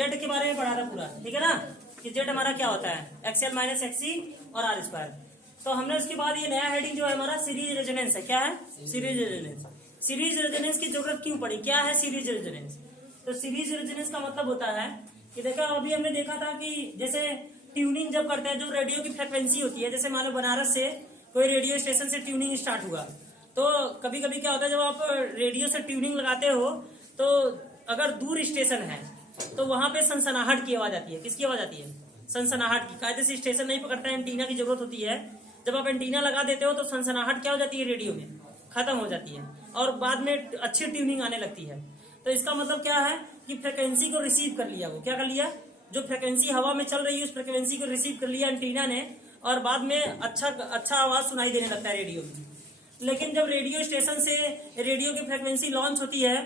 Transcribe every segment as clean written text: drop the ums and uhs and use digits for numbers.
Z के बारे में पढ़ा था पूरा, ठीक है ना, कि जेड हमारा क्या होता है, एक्सएल माइनस एक्ससी और आर स्क्वायर। तो हमने उसके बाद ये नया हेडिंग जो है हमारा सीरीज रेजोनेंस है। क्या है? Series resonance. सीरीज रेजोनेंस की जरूरत क्यों पड़ी? क्या है सीरीज रेजोनेंस? तो सीरीज रेजोनेंस का मतलब होता है कि देखो अभी हमने देखा था कि जैसे ट्यूनिंग जब करते हैं, जो रेडियो की फ्रिक्वेंसी होती है, जैसे मान लो बनारस से कोई रेडियो स्टेशन से ट्यूनिंग स्टार्ट हुआ, तो कभी कभी क्या होता है, जब आप रेडियो से ट्यूनिंग लगाते हो तो अगर दूर स्टेशन है तो वहां पे सनसनाहट की आवाज आती है। किसकी आवाज आती है? सनसनाहट की। कायदे से स्टेशन नहीं पकड़ता है, एंटीना की जरूरत होती है। जब आप एंटीना लगा देते हो तो सनसनाहट क्या हो जाती है, रेडियो में खत्म हो जाती है और बाद में अच्छी ट्यूनिंग आने लगती है। तो इसका मतलब क्या है कि फ्रिक्वेंसी को रिसीव कर लिया। वो क्या कर लिया? जो फ्रिक्वेंसी हवा में चल रही है उस फ्रिक्वेंसी को रिसीव कर लिया एंटीना ने, और बाद में अच्छा आवाज सुनाई देने लगता है रेडियो में। लेकिन जब रेडियो स्टेशन से रेडियो की फ्रिक्वेंसी लॉन्च होती है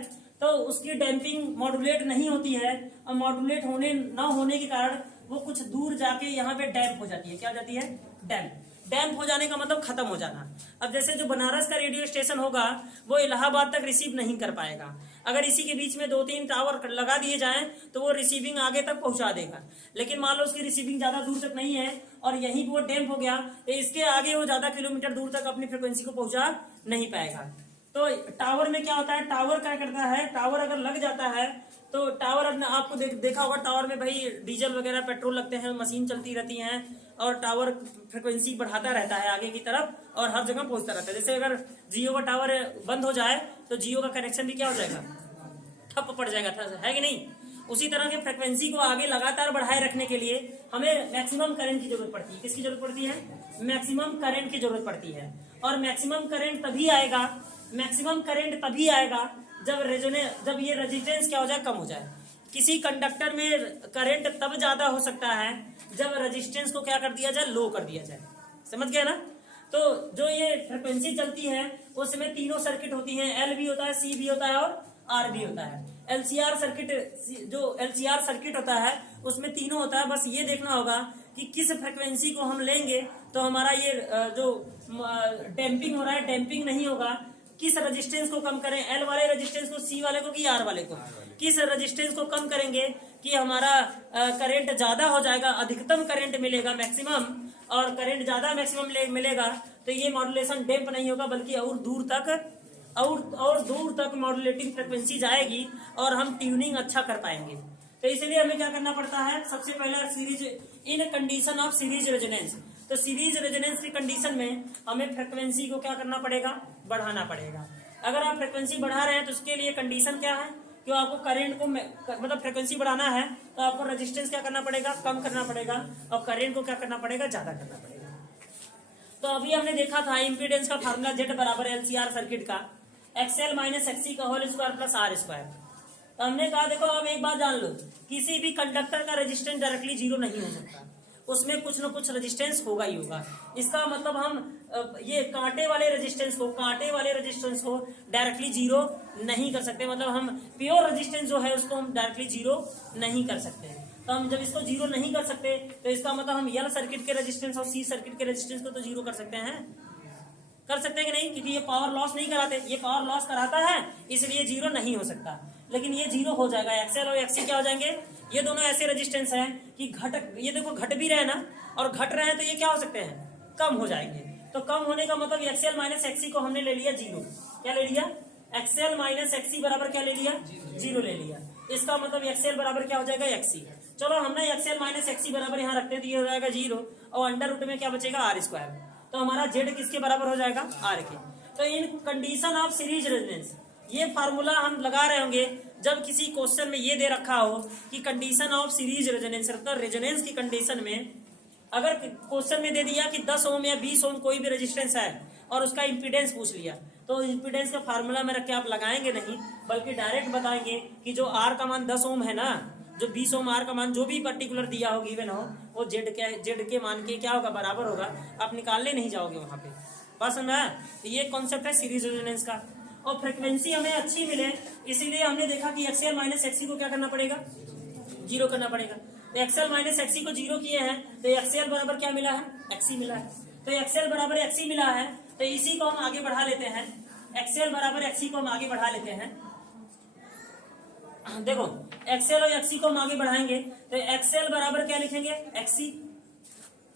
तो उसकी डैम्पिंग मॉड्यूलेट नहीं होती है, और मॉड्यूलेट होने न होने के कारण वो कुछ दूर जाके यहाँ पे डैम्प हो जाती है। क्या हो जाती है? डैम्प। डैम्प हो जाने का मतलब खत्म हो जाना। अब जैसे जो बनारस का रेडियो स्टेशन होगा वो इलाहाबाद तक रिसीव नहीं कर पाएगा। अगर इसी के बीच में 2-3 टावर लगा दिए जाएं तो वो रिसीविंग आगे तक पहुंचा देगा। लेकिन मान लो उसकी रिसीविंग ज्यादा दूर तक नहीं है और यहीं वो डैम्प हो गया तो इसके आगे वो ज्यादा किलोमीटर दूर तक अपनी फ्रिक्वेंसी को पहुंचा नहीं पाएगा। तो टावर में क्या होता है, टावर क्या करता है, टावर अगर लग जाता है तो टावर आपको देखा होगा, टावर में भाई डीजल वगैरह पेट्रोल लगते हैं, मशीन चलती रहती है और टावर फ्रिक्वेंसी बढ़ाता रहता है आगे की तरफ और हर जगह पहुंचता रहता है। जैसे अगर जियो का टावर बंद हो जाए तो जियो का कनेक्शन भी क्या हो जाएगा, ठप पड़ जाएगा, है कि नहीं? उसी तरह के फ्रिक्वेंसी को आगे लगातार बढ़ाए रखने के लिए हमें मैक्सिमम करंट की जरूरत पड़ती है। किसकी जरूरत पड़ती है? मैक्सिमम करंट की जरूरत पड़ती है। और मैक्सिमम करंट तभी आएगा, मैक्सिमम करंट तभी आएगा जब ये रेजिस्टेंस क्या हो जाए, कम हो जाए। किसी कंडक्टर में करंट तब ज्यादा हो सकता है जब रेजिस्टेंस को क्या कर दिया जाए, लो कर दिया जाए। समझ गया ना? तो जो ये फ्रिक्वेंसी चलती है उसमें तीनों सर्किट होती हैं, एल भी होता है, सी भी होता है और आर भी होता है। एलसीआर सर्किट, जो एलसीआर सर्किट होता है उसमें तीनों होता है। बस ये देखना होगा कि किस फ्रिक्वेंसी को हम लेंगे तो हमारा ये जो डैम्पिंग हो रहा है डैम्पिंग नहीं होगा। किस रेजिस्टेंस को कम करें, एल वाले रेजिस्टेंस को, सी वाले को कि आर वाले को? किस रेजिस्टेंस को कम करेंगे कि हमारा करंट ज्यादा हो जाएगा, अधिकतम करंट मिलेगा मैक्सिमम, और करंट ज्यादा मैक्सिमम मिलेगा तो ये मॉड्यूलेशन डैम्प नहीं होगा बल्कि और दूर तक मॉड्यूलेटिंग फ्रिक्वेंसी जाएगी और हम ट्यूनिंग अच्छा कर पाएंगे। तो इसलिए हमें क्या करना पड़ता है, सबसे पहला series in condition of series resonance. तो सीरीज रेजोनेंस की कंडीशन में हमें फ्रिक्वेंसी को क्या करना पड़ेगा, बढ़ाना पड़ेगा। अगर आप फ्रिक्वेंसी बढ़ा रहे हैं तो उसके लिए कंडीशन क्या है कि आपको करंट को मतलब फ्रिक्वेंसी बढ़ाना है तो आपको रेजिस्टेंस क्या करना पड़ेगा, कम करना पड़ेगा, और करंट को क्या करना पड़ेगा, ज्यादा करना पड़ेगा। तो अभी हमने देखा था इम्पीडेंस का फार्मूला जेड बराबर एलसीआर सर्किट का एक्सएल माइनस एक्ससी का whole square plus R square. तो हमने कहा देखो अब एक बात जान लो, किसी भी कंडक्टर का रेजिस्टेंस डायरेक्टली जीरो नहीं हो सकता, उसमें कुछ न कुछ रेजिस्टेंस होगा ही होगा। इसका मतलब हम ये कांटे वाले रेजिस्टेंस को डायरेक्टली जीरो नहीं कर सकते। मतलब हम प्योर रेजिस्टेंस जो है उसको हम डायरेक्टली जीरो नहीं कर सकते। तो हम जब इसको जीरो नहीं कर सकते तो इसका मतलब हम एल सर्किट के रेजिस्टेंस और सी सर्किट के रेजिस्टेंस को तो जीरो कर सकते हैं कि नहीं? क्योंकि ये पावर लॉस नहीं कराते, ये पावर लॉस कराता है इसलिए जीरो नहीं हो सकता। लेकिन ये जीरो हो जाएगा, एक्सएल और एक्ससी क्या हो जाएंगे, ये दोनों ऐसे रेजिस्टेंस हैं कि ये देखो घट भी रहे ना, और घट रहे हैं तो ये क्या हो सकते हैं, कम हो जाएंगे। तो कम होने का मतलब एक्सएल माइनस एक्ससी को हमने ले लिया जीरो। क्या ले लिया? एक्सएल माइनस एक्ससी बराबर क्या ले लिया, जीरो ले लिया। इसका मतलब एक्सएल बराबर क्या हो जाएगा, एक्ससी। चलो हमने एक्सएल माइनस एक्ससी बराबर यहाँ रखते तो ये हो जाएगा जीरो, और अंडर रूट में क्या बचेगा, आर स्क्वायर। तो हमारा जेड किसके बराबर हो जाएगा, आर के। तो इन कंडीशन ऑफ सीरीज रेजोनेंस ये फार्मूला हम लगा रहे होंगे जब किसी क्वेश्चन में ये दे रखा हो कि कंडीशन ऑफ सीरीज रेजोनेंस, मतलब रेजोनेंस की कंडीशन में अगर क्वेश्चन में दे दिया कि 10 ओम या 20 ओम कोई भी रेजिस्टेंस है और उसका इंपीडेंस पूछ लिया, तो इंपीडेंस का फार्मूला में रख के आप लगाएंगे नहीं, बल्कि डायरेक्ट बताएंगे कि जो आर का मान 10 ओम है ना, जो 20 ओम आर का मान जो भी पर्टिकुलर दिया हो, गिवन हो, वो जेड के मान के क्या होगा, बराबर होगा। आप निकालने नहीं जाओगे वहां पे। बात समझ में आया? तो ये कॉन्सेप्ट है सीरीज रेजोनेंस का। और फ्रिक्वेंसी हमें अच्छी मिले इसीलिए हमने देखा कि एक्सएल माइनस एक्ससी को क्या करना पड़ेगा, जीरो करना पड़ेगा। तो एक्सएल माइनस एक्ससी को जीरो किए हैं तो एक्सएल बराबर क्या मिला है, एक्ससी मिला है। तो एक्सएल बराबर एक्ससी मिला है तो इसी को हम आगे बढ़ा लेते हैं, एक्सएल बराबर एक्ससी को हम आगे बढ़ा लेते हैं। देखो एक्सएल और एक्सी को हम आगे बढ़ाएंगे तो एक्सएल बराबर क्या लिखेंगे, एक्सी,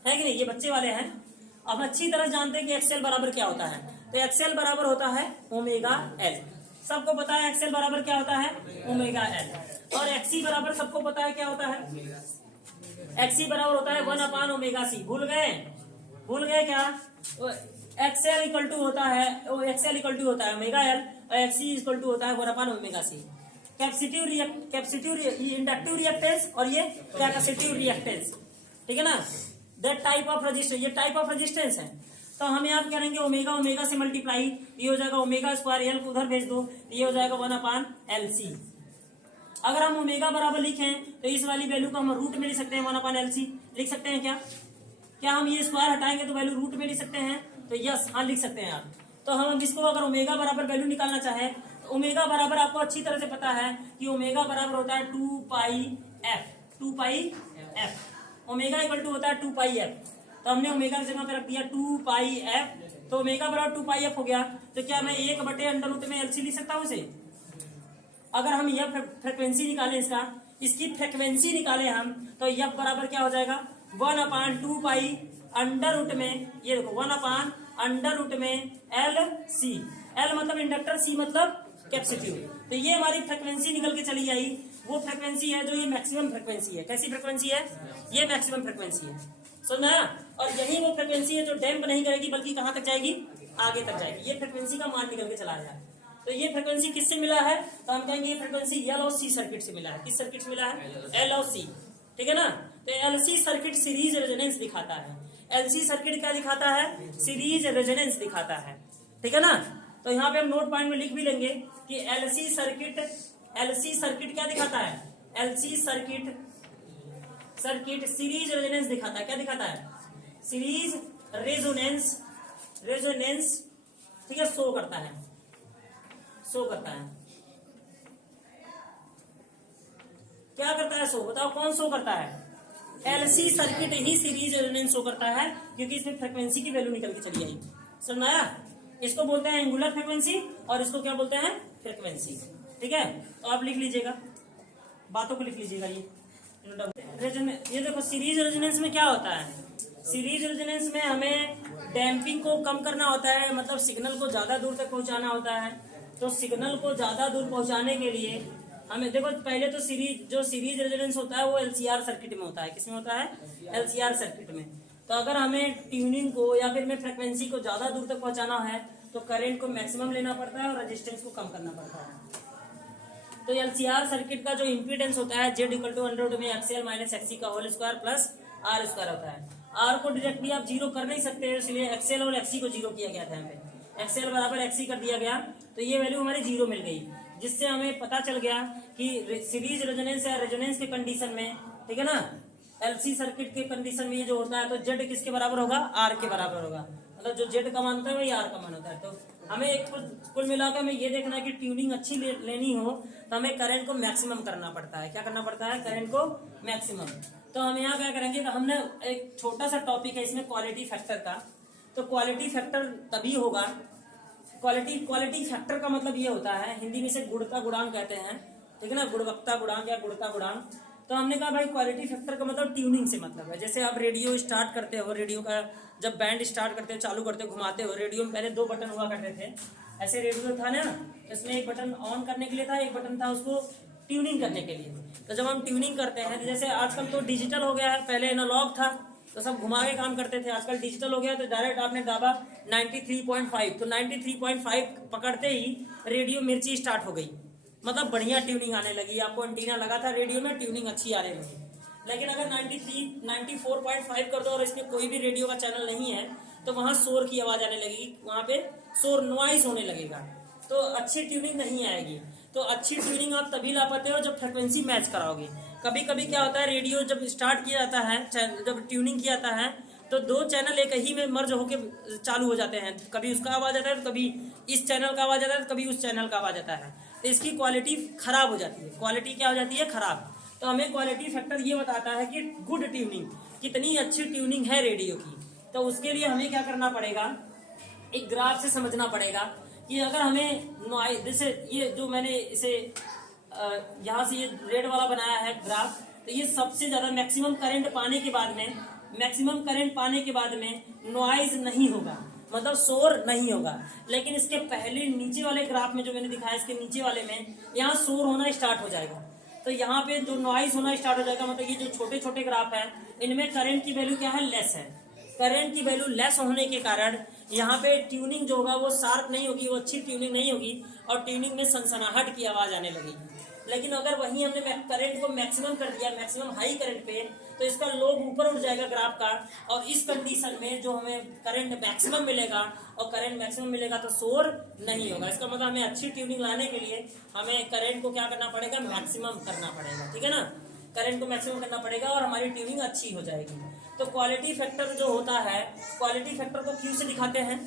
है कि नहीं, ये बच्चे वाले हैं। अब अच्छी तरह जानते हैं कि एक्सएल बराबर क्या होता है। तो एक्सएल बराबर होता है ओमेगा एल, सबको पता है एक्सएल बराबर क्या होता है, ओमेगा एल। और एक्सी बराबर सबको पता है क्या होता है, एक्सी बराबर होता है 1 ओमेगा सी। भूल गए, भूल गए क्या, एक्सएल इक्वल टू होता है, एक्सएल इक्वल टू होता है ओमेगा एल और एक्सी इक्वल टू होता है 1 omega C. Capacitive inductive reactance और ये कैपेसिटिव रिएक्टेंस, ठीक है ना, दैट टाइप ऑफ रेजिस्टेंस, ये टाइप ऑफ रेजिस्टेंस है। तो हम यहाँ पे करेंगे ओमेगा ओमेगा से मल्टीप्लाई, ये हो जाएगा ओमेगा स्क्वायर, एल को उधर भेज दो, ये हो जाएगा 1/LC। अगर हम ओमेगा बराबर लिखें तो इस वाली वैल्यू को हम रूट में लिख सकते हैं, 1/LC लिख सकते हैं क्या, क्या हम ये स्क्वायर हटाएंगे तो वैल्यू रूट में लिख सकते हैं, तो यस हाँ लिख सकते हैं आप। तो हम इसको अगर ओमेगा बराबर वैल्यू निकालना चाहें तो ओमेगा बराबर आपको अच्छी तरह से पता है कि ओमेगा बराबर होता है 2πf, 2πf, omega equal to होता है 2πf। तो हमने ओमेगा की जगह पे रख दिया 2πf, तो ओमेगा बराबर 2πf हो गया। तो क्या मैं 1/√में LC लिख सकता हूँ इसे। अगर हम यह फ्रिक्वेंसी निकालें, इसकी फ्रिक्वेंसी निकालें हम, तो यह बराबर क्या हो जाएगा 1/2π अंडर में, ये देखो 1/√में LC, L मतलब इंडक्टर, C मतलब कैपेसिटिव। तो ये हमारी फ्रिक्वेंसी निकल के चली आई, वो फ्रिक्वेंसी है जो ये मैक्सिमम फ्रिक्वेंसी है। कैसी फ्रिक्वेंसी है, ये मैक्सिमम फ्रिक्वेंसी है, समझा। और यही वो फ्रिक्वेंसी है जो डैम्प नहीं करेगी बल्कि कहां तक जाएगी, आगे तक जाएगी। ये फ्रिक्वेंसी का मान निकल के चला जाए। तो ये फ्रिक्वेंसी किससे मिला है, तो हम कहेंगे ये फ्रिक्वेंसी एल और सी सर्किट से मिला है। किस सर्किट से मिला है, एल और सी, ठीक है ना। तो एलसी सर्किट सीरीज रेजोनेंस दिखाता है। एलसी सर्किट क्या दिखाता है, सीरीज रेजोनेंस दिखाता है, ठीक है ना। तो यहाँ पे हम नोट पॉइंट में लिख भी लेंगे कि एलसी सर्किट क्या दिखाता है, एलसी सर्किट सीरीज रेजोनेंस दिखाता है। क्या दिखाता है, सीरीज रेजोनेंस, ठीक है, शो करता है। क्या करता है शो, बताओ कौन शो करता है, एलसी सर्किट ही सीरीज रेजोनेंस शो करता है, क्योंकि इसमें फ्रिक्वेंसी की वैल्यू निकल के चली आई। समझ में आया, इसको बोलते हैं एंगुलर फ्रिक्वेंसी और इसको क्या बोलते हैं, फ्रिक्वेंसी, ठीक है। तो आप लिख लीजिएगा, बातों को लिख लीजिएगा। ये देखो सीरीज रेजोनेंस में क्या होता है, सीरीज रेजोनेंस में हमें डैम्पिंग को कम करना होता है, मतलब सिग्नल को ज्यादा दूर तक पहुंचाना होता है। तो सिग्नल को ज्यादा दूर पहुंचाने के लिए हमें देखो पहले तो सीरीज रेजोनेंस होता है वो एलसीआर सर्किट में होता है। किसमें होता है, एलसीआर सर्किट में। तो अगर हमें ट्यूनिंग को या फिर में फ्रिक्वेंसी को ज्यादा दूर तक पहुंचाना है तो करंट को मैक्सिमम लेना पड़ता है और रेजिस्टेंस को कम करना पड़ता है। तो एलसीआर सर्किट का जो इम्पीडेंस होता है Z = √में XL - XC का whole square plus R square होता है। R को डायरेक्टली आप जीरो कर नहीं सकते, इसलिए XL और XC को जीरो किया गया था। यहाँ पे XL बराबर XC कर दिया गया, तो ये वैल्यू हमारी जीरो मिल गई, जिससे हमें पता चल गया कि सीरीज रेजोनेंस या रेजोनेंस के कंडीशन में, ठीक है ना, एलसी सर्किट के कंडीशन में ये जो होता है तो Z किसके बराबर होगा, R के बराबर होगा। मतलब जो Z का मान होता है वही R का मान होता है। तो हमें एक कुल मिलाकर हमें ये देखना है कि ट्यूनिंग अच्छी लेनी हो तो हमें करंट को मैक्सिमम करना पड़ता है। क्या करना पड़ता है, करंट को मैक्सिमम। तो हम यहाँ क्या करेंगे कि हमने एक छोटा सा टॉपिक है इसमें क्वालिटी फैक्टर का। तो क्वालिटी फैक्टर तभी होगा, क्वालिटी फैक्टर का मतलब ये होता है, हिंदी में इसे गुणता गुणांक कहते हैं, ठीक है ना, गुणवत्ता गुणांक या गुणता गुणांक। तो हमने कहा भाई क्वालिटी फैक्टर का मतलब ट्यूनिंग से मतलब है। जैसे आप रेडियो स्टार्ट करते हो, रेडियो का जब बैंड स्टार्ट करते हो, चालू करते हो, घुमाते हो, रेडियो में पहले 2 बटन हुआ करते थे। ऐसे रेडियो था ना, इसमें एक बटन ऑन करने के लिए था, एक बटन था उसको ट्यूनिंग करने के लिए। तो जब हम ट्यूनिंग करते हैं, जैसे आजकल तो डिजिटल हो गया है, पहले एनालॉग था तो सब घुमा के काम करते थे, आजकल डिजिटल हो गया तो डायरेक्ट आपने दाबा 93.5, तो 93.5 पकड़ते ही रेडियो मिर्ची स्टार्ट हो गई, मतलब बढ़िया ट्यूनिंग आने लगी। आपको एंटीना लगा था रेडियो में, ट्यूनिंग अच्छी आने लगी। लेकिन अगर 94.5 कर दो और इसमें कोई भी रेडियो का चैनल नहीं है तो वहां शोर की आवाज आने लगेगी, वहां पे शोर नॉइस होने लगेगा, तो अच्छी ट्यूनिंग नहीं आएगी। तो अच्छी ट्यूनिंग आप तभी ला पाते हो जब फ्रिक्वेंसी मैच कराओगे। कभी कभी क्या होता है, रेडियो जब स्टार्ट किया जाता है, जब ट्यूनिंग किया जाता है तो 2 चैनल एक ही में मर्ज होके चालू हो जाते हैं। कभी उसका आवाज आता है तो कभी इस चैनल का आवाज आता है तो कभी उस चैनल का आवाज आता है, तो इसकी क्वालिटी खराब हो जाती है। क्वालिटी क्या हो जाती है, खराब। तो हमें क्वालिटी फैक्टर ये बताता है कि गुड ट्यूनिंग, कितनी अच्छी ट्यूनिंग है रेडियो की। तो उसके लिए हमें क्या करना पड़ेगा, एक ग्राफ से समझना पड़ेगा कि अगर हमें जैसे ये जो मैंने इसे यहाँ से ये रेड वाला बनाया है ग्राफ, तो ये सबसे ज्यादा मैक्सिमम करंट पाने के बाद में, मैक्सिमम करंट पाने के बाद में नॉइज नहीं होगा, मतलब शोर नहीं होगा। लेकिन इसके पहले नीचे वाले ग्राफ में जो मैंने दिखाया, इसके नीचे वाले में यहाँ शोर होना स्टार्ट हो जाएगा। तो यहाँ पे जो नॉइज होना स्टार्ट हो जाएगा, मतलब ये जो छोटे छोटे ग्राफ है इनमें करंट की वैल्यू क्या है, लेस है। करंट की वैल्यू लेस होने के कारण यहाँ पे ट्यूनिंग जो होगा वो शार्प नहीं होगी, वो अच्छी ट्यूनिंग नहीं होगी और ट्यूनिंग में सनसनाहट की आवाज आने लगेगी। लेकिन अगर वहीं हमने करंट को मैक्सिमम कर दिया, मैक्सिमम हाई करंट पे, तो इसका लोब ऊपर उठ जाएगा ग्राफ का, और इस कंडीशन में जो हमें करंट मैक्सिमम मिलेगा, और करंट मैक्सिमम मिलेगा तो शोर नहीं होगा। इसका मतलब हमें अच्छी ट्यूनिंग लाने के लिए हमें करंट को क्या करना पड़ेगा, मैक्सिमम करना पड़ेगा, ठीक है ना। करंट को मैक्सिमम करना पड़ेगा और हमारी ट्यूनिंग अच्छी हो जाएगी। तो क्वालिटी फैक्टर जो होता है, क्वालिटी फैक्टर को क्यू से दिखाते हैं,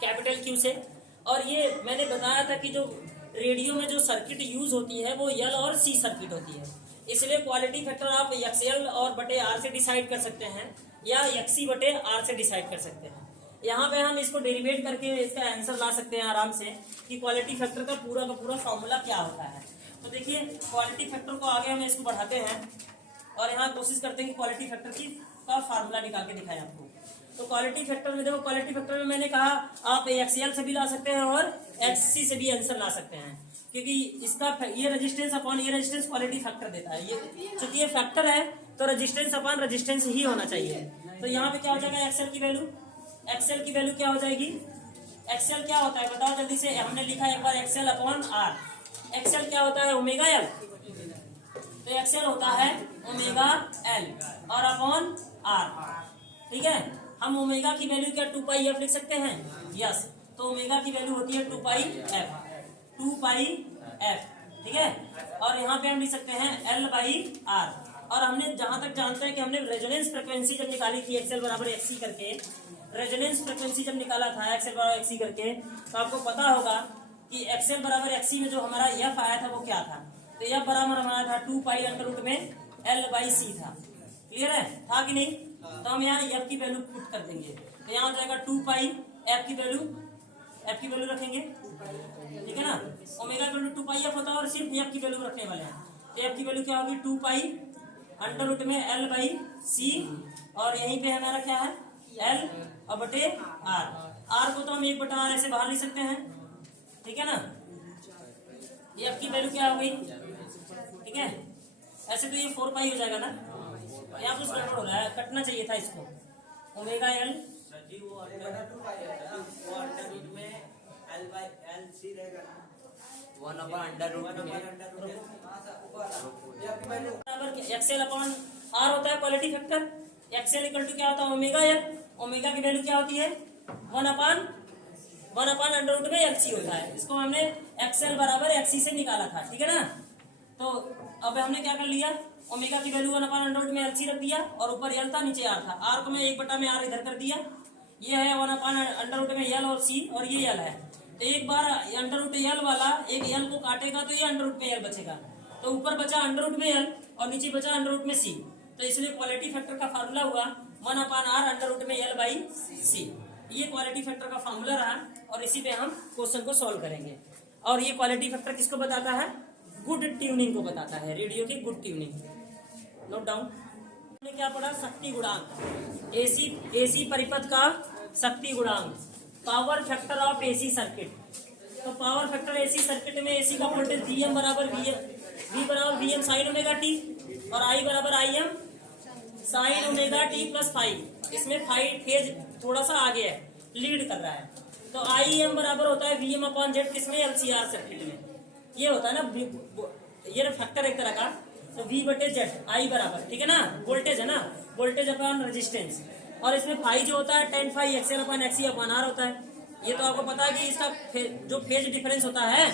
कैपिटल क्यू से। और ये मैंने बताया था कि जो रेडियो में जो सर्किट यूज होती है वो एल और सी सर्किट होती है, इसलिए क्वालिटी फैक्टर आप एक्सएल और बटे आर से डिसाइड कर सकते हैं या एक्सी बटे आर से डिसाइड कर सकते हैं। यहाँ पे हम इसको डेरिवेट करके इसका आंसर ला सकते हैं आराम से कि क्वालिटी फैक्टर का पूरा फॉर्मूला क्या होता है। तो देखिए क्वालिटी फैक्टर को आगे हम इसको बढ़ाते हैं और यहाँ कोशिश करते हैं कि क्वालिटी फैक्टर की का फार्मूला निकाल के दिखाएं आपको। तो क्वालिटी फैक्टर में देखो, क्वालिटी फैक्टर में मैंने कहा आप एक्सएल से भी ला सकते हैं और एक्ससी से भी आंसर ला सकते हैं, क्योंकि इसका ये रेजिस्टेंस अपॉन ये रेजिस्टेंस क्वालिटी फैक्टर देता है। ये चूंकि ये फैक्टर है तो रेजिस्टेंस अपॉन रेजिस्टेंस ही होना चाहिए। तो यहाँ पे क्या हो जाएगा, एक्सएल की वैल्यू, एक्सएल की वैल्यू क्या हो जाएगी, एक्सएल क्या होता है बताओ जल्दी से। हमने लिखा एक बार एक्सएल अपॉन आर। एक्सएल क्या होता है, ओमेगा एल। तो एक्सएल होता है ओमेगा एल और अपॉन आर, ठीक है। हम ओमेगा की वैल्यू क्या 2 पाई एफ लिख सकते हैं, यस। तो ओमेगा की वैल्यू होती है 2 पाई एफ, 2 पाई एफ, ठीक है। और यहाँ पे हम लिख सकते हैं एल बाई आर। और हमने जहां तक जानते हैं कि हमने रेजोनेंस फ्रिक्वेंसी जब निकाली थी एक्सएल बराबर एक्सी करके, रेजोनेंस फ्रिक्वेंसी जब निकाला था एक्सएल बराबर एक्सी करके, तो आपको पता होगा कि एक्सएल बराबर एक्सी में जो हमारा एफ आया था वो क्या था। तो एफ बराबर हमारा था 2 पाई अंडर रूट में एल बाई सी था। क्लियर है, था कि नहीं। तो हम यहाँ एफ की वैल्यू पुट कर देंगे, तो यहाँ हो जाएगा 2 पाई एफ की वैल्यू रखेंगे, ठीक है ना। ओमेगा की वैल्यू 2 पाई एफ होता है और सिर्फ एफ की वैल्यू रखने वाले हैं। तो एफ की वैल्यू क्या होगी 2 पाई अंडर रूट में एल बाई सी, और यहीं पे हमारा क्या है एल और बटे आर। आर को तो हम 1 बटा आर ऐसे बाहर लिख सकते हैं, ठीक है ना। एफ की वैल्यू क्या हो गई, ठीक है। ऐसे तो ये 4 पाई हो जाएगा ना, यहाँ कुछ गड़बड़ हो रहा है, कटना चाहिए था इसको। Omega L XL upon R होता है quality factor. XL equal to क्या होता है ओमेगा एल। ओमेगा की वैल्यू क्या होती है 1 अपॉन अंडर रूट में एलसी होता है। इसको हमने एक्सएल बराबर एक्सी से निकाला था, ठीक है ना। तो अब हमने क्या कर लिया, ओमेगा की वैल्यू 1 अपॉन अंडर रूट में एलसी रख दिया और ऊपर एल था नीचे आर था। आर को मैं 1 बटा में आर इधर कर दिया, ये है 1 अपॉन अंडर रूट में एल और सी, और ये एल है। तो एक बार अंडर रूट एल वाला एक एल को काटेगा तो ये अंडर रूट में एल बचेगा, तो ऊपर बचा अंडर रूट में एल और नीचे बचा अंडर रूट में सी। तो इसलिए क्वालिटी फैक्टर का फार्मूला हुआ 1 अपॉन आर अंडर रूट में एल बाई सी। ये क्वालिटी फैक्टर का फार्मूला रहा और इसी पे हम क्वेश्चन को सॉल्व करेंगे। और ये क्वालिटी फैक्टर किसको बताता है, गुड ट्यूनिंग को बताता है, रेडियो की गुड ट्यूनिंग। Note down. हमने क्या पढ़ा, शक्ति गुणांक, एसी परिपथ का शक्ति गुणांक, power factor of AC circuit. तो पावर फैक्टर एसी सर्किट में एसी का वोल्टेज वीएम बराबर वीएम साइन ओमेगा टी और आई बराबर IM sine omega T plus 5। इसमें 5 फेज थोड़ा सा आगे है, लीड कर रहा है। तो आईएम बराबर होता है वीएम अपॉन जेड, किसमें एलसीआर सर्किट में ये होता है ना, ये फैक्टर एक तरह का। तो V बटे जेड आई बराबर, ठीक है ना, वोल्टेज है ना, वोल्टेज अपॉन रेजिस्टेंस। और इसमें फाई जो होता है 10 phi XL upon XC upon R होता है। ये तो आपको पता है कि इसका जो फेज डिफरेंस होता है।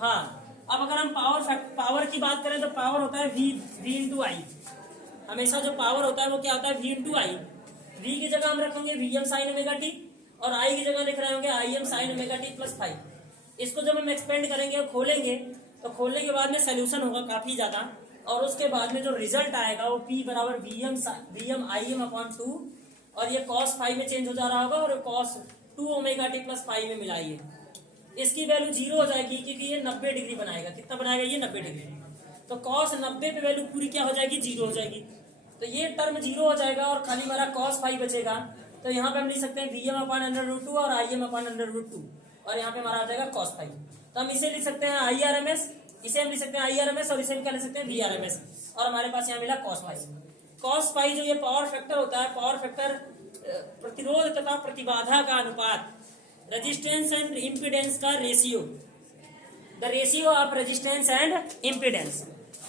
हाँ, अब अगर हम पावर की बात करें तो पावर होता है V इंटू आई। हमेशा जो पावर होता है वो क्या होता है V इंटू आई। V की जगह हम रखेंगे वीएम साइन ओमेगा टी और आई की जगह लिख रहे होंगे IM sine omega T plus 5। इसको जब हम एक्सपेंड करेंगे और खोलेंगे तो खोलने के बाद में सोल्यूशन होगा काफी ज्यादा, और उसके बाद में जो रिजल्ट आएगा वो P बराबर वीएम आईएम अपॉन 2, और ये cos 5 में चेंज हो जा रहा होगा और cos 2 ओमेगा टी प्लस 5 में मिलाइए। इसकी वैल्यू 0 हो जाएगी क्योंकि ये 90 डिग्री बनाएगा। कितना बनाएगा ये? 90 डिग्री। तो cos 90 पे वैल्यू पूरी क्या हो जाएगी? 0 हो जाएगी। तो ये टर्म 0 हो जाएगा और खाली हमारा cos फाई बचेगा। तो यहाँ पे हम लिख सकते हैं Vm/√2 और Im/√2 और यहाँ पे हमारा आ जाएगा cos फाई। तो हम इसे लिख सकते हैं IRMS, इसे हम लिख सकते हैं IRMS और इसे हम क्या लिख सकते हैं? VRMS। और हमारे पास यहाँ मिला cos फाई। cos फाई जो ये पावर फैक्टर होता है, पावर फैक्टर प्रतिरोध तथा प्रतिबाधा का अनुपात, रेजिस्टेंस एंड इम्पीडेंस का ratio, the ratio of resistance and impedance,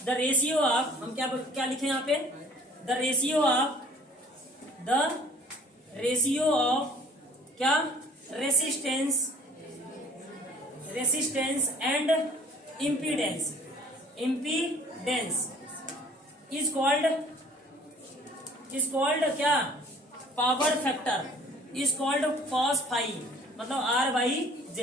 the ratio of, हम क्या क्या लिखे यहाँ पे? द रेशियो ऑफ क्या? Resistance and impedance is called क्या? Power factor is called cos phi, मतलब R/Z।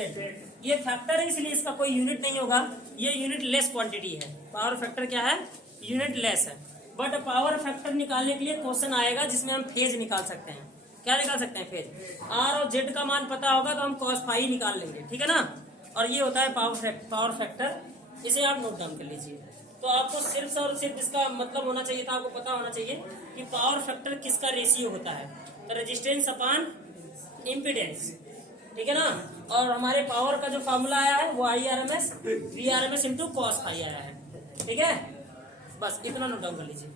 ये फैक्टर है इसलिए इसका कोई यूनिट नहीं होगा, ये यूनिट लेस क्वांटिटी है। पावर फैक्टर क्या है? यूनिट लेस है। बट पावर फैक्टर निकालने के लिए क्वेश्चन आएगा जिसमें हम फेज निकाल सकते हैं। क्या निकाल सकते हैं? फेज। R और Z का मान पता होगा तो हम cos फाई निकाल लेंगे, ठीक है ना। और ये होता है पावर फैक्टर, इसे आप नोट डाउन कर लीजिए। तो आपको सिर्फ और सिर्फ इसका मतलब होना चाहिए था, आपको पता होना चाहिए कि पावर फैक्टर किसका रेशियो होता है। तो रेजिस्टेंस अपॉन इम्पीडेंस, ठीक है ना। और हमारे पावर का जो फॉर्मूला आया है वो IRMS VRMS into cos phi आया है, ठीक है। बस इतना नोट डाउन कर लीजिए।